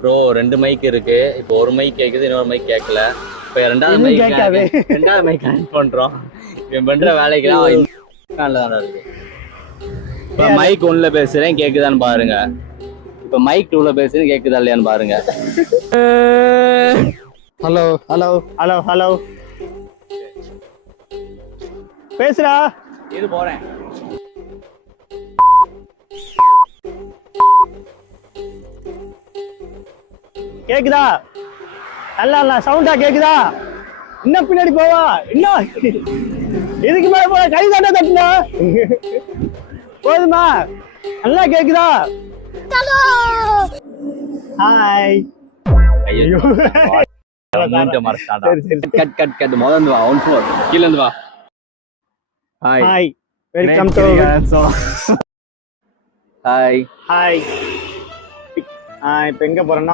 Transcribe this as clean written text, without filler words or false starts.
Bro 2 mic இருக்கு. இப்போ ஒரு மைக் கேக்குது, இன்னொரு மைக் கேட்கல. இப்போ ரெண்டாவது மைக் கனெக்ட் பண்றோம். இவன் பண்ற வேலைக்கெல்லாம் இருக்கு. இப்போ மைக் 1ல பேசுறேன், கேக்குதான்னு பாருங்க. இப்போ மைக் 2ல பேசுறேன், கேக்குதா இல்லையான்னு பாருங்க. ஹலோ ஹலோ ஹலோ ஹலோ பேசுறா. இது போறேன். கேக்குதா? நல்லா சவுண்டா கேக்குதா? இன்னும் பின்னாடி போவா, இன்னும் இதுக்கு மேல போல கை தாண்டா தட்டுனா போதுமா? நல்லா கேக்குதா? ஹாய். ஐயோ மூஞ்ச மறச்சாடா. Cut cut cut. முதல்ல வா, ஒன்ஸ் மோர். கீழ இருந்து வா. Hi, welcome to hi. Hi. இப்போ எங்க போறோம்னா